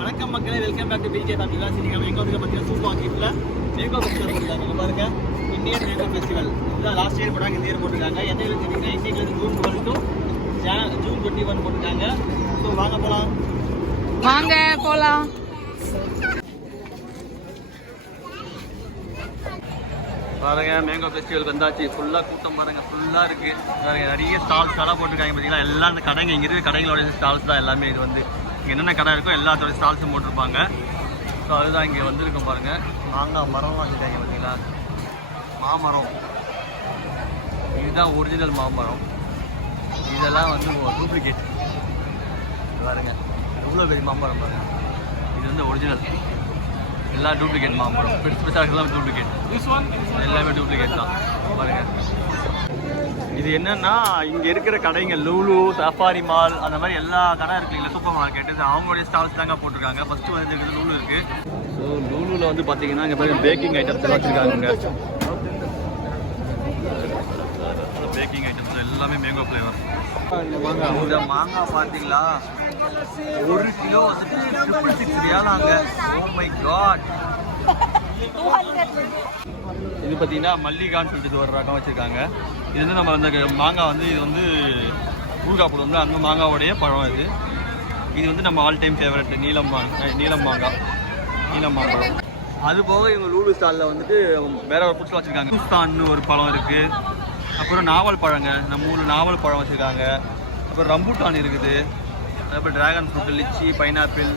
வணக்கம் மக்களே, welcome back to PJ தமிழா. சரி, நம்ம எங்கே வந்து பார்த்தீங்கன்னா சூப்பர் மார்க்கெட்டில் மேங்கோ ஃபெஸ்டிவல் போட்டுருக்காங்க. பாருங்க, இந்தியன் மேங்கோ ஃபெஸ்டிவல் இதுதான் லாஸ்ட் இயர் போட்டாங்க, இந்த இயர் போட்டுருக்காங்க. எந்த இயர் பார்த்தீங்கன்னா இன்னைக்கு ஜூன் 1 to ஜூன் 21 போட்டுருக்காங்க. ஸோ வாங்க போகலாம், வாங்க போகலாம். பாருங்க மேங்கோ ஃபெஸ்டிவல் வந்தாச்சு. ஃபுல்லாக கூட்டம் பாருங்க, ஃபுல்லாக இருக்குது. பாருங்க, நிறைய ஸ்டால்ஸ்லாம் போட்டிருக்காங்க. பார்த்தீங்களா, எல்லா இந்த கடைங்க இங்கே இருக்குது, கடைகளோட ஸ்டால்ஸ் தான் எல்லாமே. இது வந்து இங்கே என்னென்ன கடை இருக்கோ எல்லாத்தோட ஸ்டால்ஸும் போட்டிருப்பாங்க. ஸோ அதுதான் இங்கே வந்துருக்கும். பாருங்கள், மாங்காய் மரம்லாம் வச்சுருக்காங்க. பார்த்தீங்களா, மாமரம், இதுதான் ஒரிஜினல் மாமரம். இதெல்லாம் வந்து டூப்ளிகேட். பாருங்க, எவ்வளோ பெரிய மாமரம் பாருங்க. இது வந்து ஒரிஜினல், எல்லாம் டூப்ளிகேட் மாமரம். பெருசு பெருசாக எல்லாம் டூப்ளிகேட், எல்லாமே டூப்ளிகேட் தான். பாருங்க, இது என்னன்னா இங்கே இருக்கிற கடைங்க லூலு, சஃபாரி மால், அந்த மாதிரி எல்லா கடை இருக்குல்ல, சூப்பர் மார்க்கெட்டு, அவங்களுடைய ஸ்டால்ஸ் தாங்க போட்டிருக்காங்க. ஃபஸ்ட்டு வந்து இருக்கிறது லூலு இருக்குது. ஸோ லூலுவில் வந்து பார்த்தீங்கன்னா இங்கே பாருங்க பேக்கிங் ஐட்டம்ஸ் எல்லாம் வச்சுருக்காங்க. பேக்கிங் ஐட்டம்ஸ் எல்லாமே மேங்கோ ஃப்ளேவர். இந்த மாங்காய் பார்த்தீங்களா, 1 கிலோ வந்துட்டு 666 ரியாலாங்க. Oh my God. இது பார்த்தீங்கன்னா மல்லிகான்னு சொல்லிட்டு ஒரு ரகம் வச்சுருக்காங்க. இது வந்து நம்ம அந்த மாங்காய் வந்து இது வந்து ஊறுகாய் வந்து அந்த மாங்காவோடைய பழம். இது வந்து நம்ம ஆல் டைம் ஃபேவரட் நீலம் மாங்காய். அது போக இவங்க லூலு ஸ்டாலில் வந்துட்டு வேற ஒரு ஃபுட்ஸ்லாம் வச்சுருக்காங்க. குஸ்தான்னு ஒரு பழம் இருக்குது. அப்புறம் நாவல் பழங்க, நம்ம 3 நாவல் பழம் வச்சுருக்காங்க. அப்புறம் ரம்பூட்டான் இருக்குது. அப்புறம் ட்ராகன் ஃப்ரூட், லிச்சி, பைனாப்பிள்,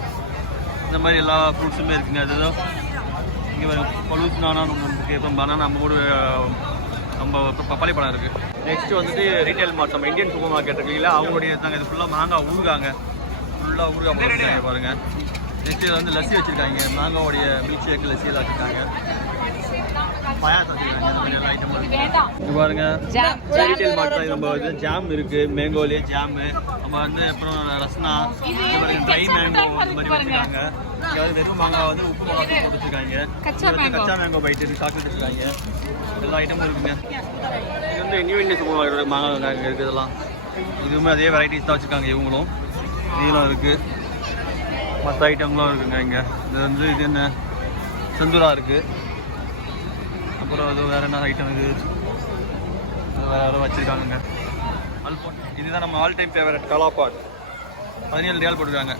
இந்த மாதிரி எல்லா ஃப்ரூட்ஸுமே இருக்குங்க. அதுதான் இங்கே பலூஸ்னானா நமக்கு இப்போ பனானா, நம்ம பப்பாளி பழம் இருக்குது. நெக்ஸ்ட்டு வந்துட்டு ரீட்டைல் மார்ட், நம்ம இந்தியன் சூப்பர் மார்க்கெட் இருக்குங்களா, அவங்களுடைய தாங்க. இது ஃபுல்லாக மாங்காய் ஊறுகாங்க, ஃபுல்லாக ஊறுகாய் போட்டுருக்காங்க. பாருங்கள், நெக்ஸ்ட்டு இதில் வந்து லஸ்ஸி வச்சுருக்காங்க. மாங்காவோடைய மில்க் ஷேக் லஸ்ஸியெல்லாம் வச்சுருக்காங்க. பாயாசம் வச்சுருக்காங்க. இந்த மாதிரி எல்லா ஐட்டமும் இருக்குது. இது பாருங்கள், ரீட்டைல் மார்ட். நம்ம வந்து ஜாம் இருக்குது, மேங்கோலேயே ஜாமு. நம்ம வந்து அப்புறம் ரஸ்னா, இந்த மாதிரி ட்ரை மேங்கோ இந்த மாதிரி வச்சுருக்காங்க. அதாவது வெறும் மாங்காய் வந்து உப்பு மிளகா போட்டு வச்சுருக்காங்க. கச்சா மேங்கோ பைட் இருக்குது, சாக்லேட் வச்சுருக்காங்க. எல்லா ஐட்டமும் இருக்குங்க. இது வந்து நியூ இந்தியன் சூப்பர் மார்க்கெட் மாங்காய் இருக்குது. இதெல்லாம் இதுவுமே அதே வெரைட்டிஸ் தான் வச்சுருக்காங்க. இவங்களும் இதெல்லாம் இருக்குது, மற்ற ஐட்டம்லாம் இருக்குங்க. இங்கே இது வந்து இது என்ன செந்தூரா இருக்குது. அப்புறம் அது வேறு என்ன ஐட்டம், இது வேறு யாரோ வச்சுருக்காங்க. அல்போன், இதுதான் நம்ம ஆல் டைம் ஃபேவரட் கலாபாட். 17 ரியால் போட்டுருக்காங்க.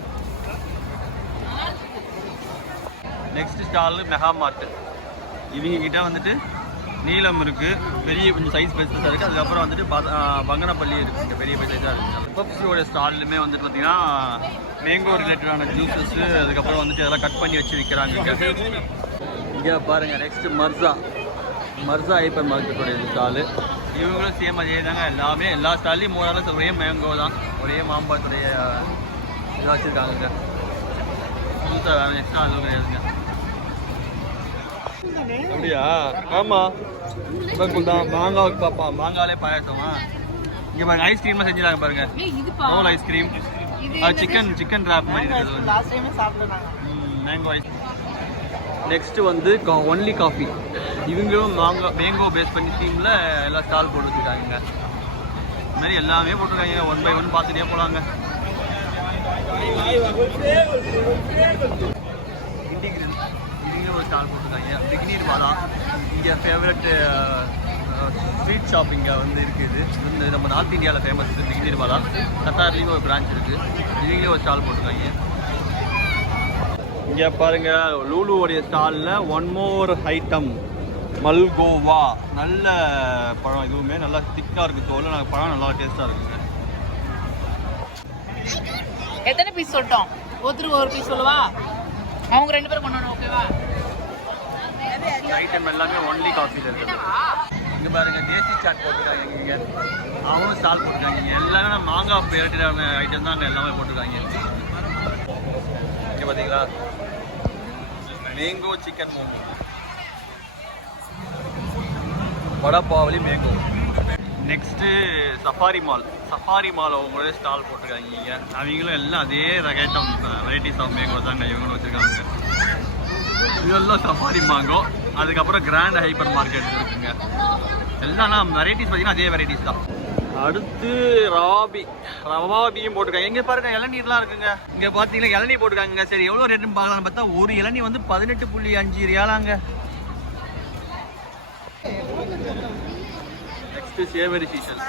நெக்ஸ்ட் ஸ்டால் மெகா மார்ட். இவங்க கிட்ட வந்துட்டு நீளம் இருக்குது, பெரிய கொஞ்சம் சைஸ் பெருசாக இருக்குது. அதுக்கப்புறம் வந்துட்டு பங்கனப்பள்ளி இருக்குது, இங்கே பெரிய சைஸாக இருக்குது. பப்ஸியோட ஸ்டால்லுமே வந்துட்டு பார்த்தீங்கன்னா மேங்கோ ரிலேட்டடான ஜூஸஸ், அதுக்கப்புறம் வந்துட்டு அதெல்லாம் கட் பண்ணி வச்சு விற்கிறாங்க. இங்கே பாருங்கள், நெக்ஸ்ட்டு மர்சா ஹைப்பர் மார்க்கெட்டோடைய ஸ்டாலு. இவங்களும் சேம் அதே தாங்க. எல்லா ஸ்டால்லையும் மோராலும் ஒரே மேங்கோ தான், ஒரே மாம்பழத்துடைய இதாக வச்சுருக்காங்க. புதுசாக வேறு எக்ஸ்ட்ரா அதுவும் கிடையாதுங்க. அப்படியா? ஆமாம், தான் மாங்காவுக்கு பாப்பா, மாங்காலே பாயாசமா. இங்கே பாருங்க, ஐஸ்கிரீம்லாம் செஞ்சுருக்காங்க. பாருங்க, ரோல் ஐஸ்கிரீம், அது சிக்கன் ட்ராப் மாதிரி இருக்குது. Mango ice. நெக்ஸ்ட்டு வந்து ஒன்லி காஃபி. இவங்களும் மேங்கோ பேஸ் பண்ணி தீமில் எல்லாம் ஸ்டால் போட்டு வச்சுருக்காங்க. இந்த மாதிரி எல்லாமே போட்டிருக்காங்க. 1 by 1 பார்த்துட்டே போகலாங்க. இண்டிகிரல் இவங்களும் ஒரு ஸ்டால் போட்டிருக்காங்க. பிக்னீர் பாலா, இங்கே ஃபேவரட் ஸ்ட்ரீட் ஷாப் இங்கே வந்து இருக்குது. இந்த நம்ம நார்த் இந்தியாவில் ஃபேமஸ் பிக்னீர் பாலா. கத்தார்லேயும் ஒரு பிரான்ச் இருக்குது. இவங்களே ஒரு ஸ்டால் போட்டிருக்காங்க. இங்கே பாருங்கள், லூலுவோடைய ஸ்டாலில் ஒன் மோர் ஐட்டம் மல்கோவா. நல்ல பழம், இதுவுமே நல்லா திக்காக இருக்குது தோல். பழம் நல்லா டேஸ்ட்டாக இருக்குங்க. எத்தனை பீஸ் சொல்லிட்டோம்? ஒருத்தருக்கு ஒரு பீஸ் சொல்லவா? அவங்க 2 பேரும் கொண்டு ஓகேவா? ஐட்டம் எல்லாமே ஒன்லி காஃபியில் இருக்குது. இங்கே பாருங்கள், தேசி சாட் போட்டுருக்காங்க. இங்கே அவங்களும் ஸ்டால் போட்டுருக்காங்க. எல்லாமே மாங்காய் வெரைட்டியான ஐட்டம் தான் அங்கே எல்லாமே போட்டிருக்காங்க. இங்கே பார்த்தீங்களா, மேங்கோ சிக்கன் மோமோ, வடப்பாவலி மேங்கோ. நெக்ஸ்ட்டு சஃபாரி மால் அவங்களோட ஸ்டால் போட்டிருக்காங்க. இங்கே அவங்களும் எல்லாம் அதே ஐட்டம் வெரைட்டிஸ் ஆஃப் மேங்கோ தாங்க இவங்களும் வச்சுருக்காங்க. இதெல்லாம் சஃபாரி மாங்கோ. அதுக்கப்புறம் கிராண்ட் ஹைப்பர் மார்க்கெட் இருக்குங்க. எல்லாம் வெரைட்டிஸ் பார்த்தீங்கன்னா அதே வெரைட்டிஸ் தான். அடுத்து ரவாபியும் போட்டுருக்காங்க. இங்க பாருங்க இளநீர்லாம் இருக்குங்க. இங்க பாத்தீங்கன்னா இளநீர் போட்டுருக்காங்க. சரி எவ்வளவு ரேட்டுன்னு பார்க்கலாம்னு பார்த்தா ஒரு இளநீ வந்து 18.5 ரியாலாங்க. Next சேவரி season.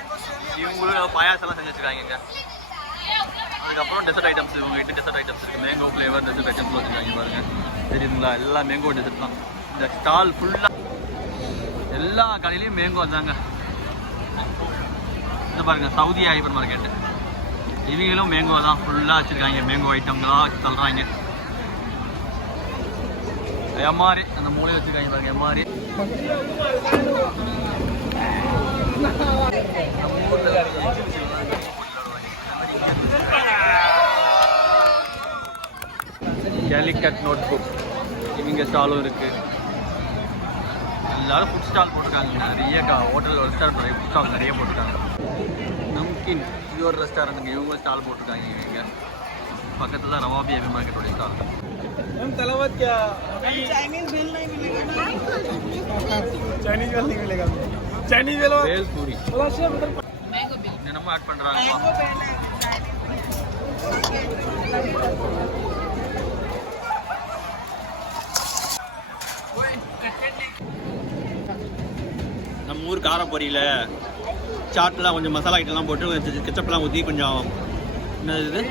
இவங்களும் பாயாசம்லாம் செஞ்சு வச்சிருக்காங்க. அதுக்கப்புறம் டெசர்ட் ஐட்டம்ஸ், இவங்க கிட்ட டெசர்ட் ஐட்டம்ஸ் இருக்கு. மேங்கோ ஃப்ளேவர் டெசர்ட் ஐட்டம்ஸ் வச்சிருக்காங்க பாருங்க. தெரியுங்களா? எல்லாம் மேங்கோ டெசர்ட் தான். இந்த ஸ்டால் ஃபுல்லா எல்லா கடையிலையும் மேங்கோ தாங்க. இந்த பாருங்க சவுதி ஹைப்பர் மார்க்கெட்டு. இவங்களும் மேங்கோ தான் ஃபுல்லாக வச்சுருக்காங்க. மேங்கோ ஐட்டம்லாம் சொல்கிறாங்க. எம்ஆரி அந்த மூலையை வச்சுருக்காங்க பாருங்க. எம்ஆரி கேலிக்கட் நோட் புக் இவங்க ஸ்டாலும் இருக்குது. எல்லாரும் ஃபுட் ஸ்டால் போட்டிருக்காங்க. நிறைய ஹோட்டல் ரெஸ்டாரண்ட் நிறைய ஃபுட் ஸ்டால் நிறைய போட்டிருக்காங்க. நம்கின் இது ஒரு ரெஸ்டாரண்ட்டுங்க. இவங்க ஸ்டால் போட்டிருக்காங்க. இவங்க பக்கத்தில் தான் ரவாபி ஹைப்பர் மார்க்கெட்டோடைய ஸ்டால். பூரி என்னமோ ஆட் பண்ணுறாங்க. நம்ம ஊர் கார பொரியில சாட்லாம் கொஞ்சம் மசாலா ஐட்டம்லாம் போட்டு கெச்சப்லாம் ஊற்றி கொஞ்சம் என்னது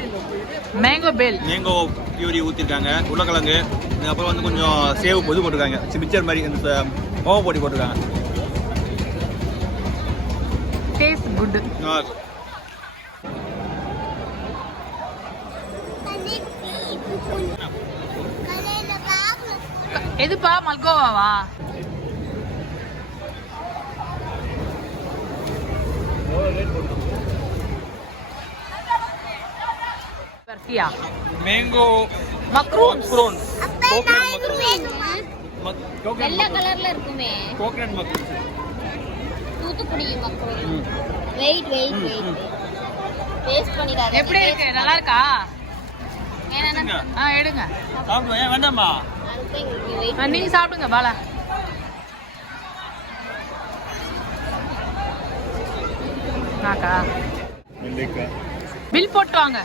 மேங்கோ பியூரி ஊற்றிருக்காங்க. உருளைக்கிழங்கு அப்புறம் வந்து கொஞ்சம் சேவு பொது போட்டிருக்காங்க. மிக்சர் மாதிரி இந்த மாவு பொடி போட்டிருக்காங்க. Taste good. எதுப்பா மல்கோவாவா? பர்ஃபியா மேங்கோ மக்ரூன்ஸ். வெள்ளை கலர்ல இருக்குமே coconut macaroons. Thoothukudi macaroon. Wait taste பண்ணிடாத. எப்படி இருக்கு? நல்லா இருக்கா? ஏன்னா எடுங்க. சாப்பிடுங்க. ஏன் வேண்டாமா? நீங்க சாப்பிடுங்க பாலா. பில் போட்டு வாங்க.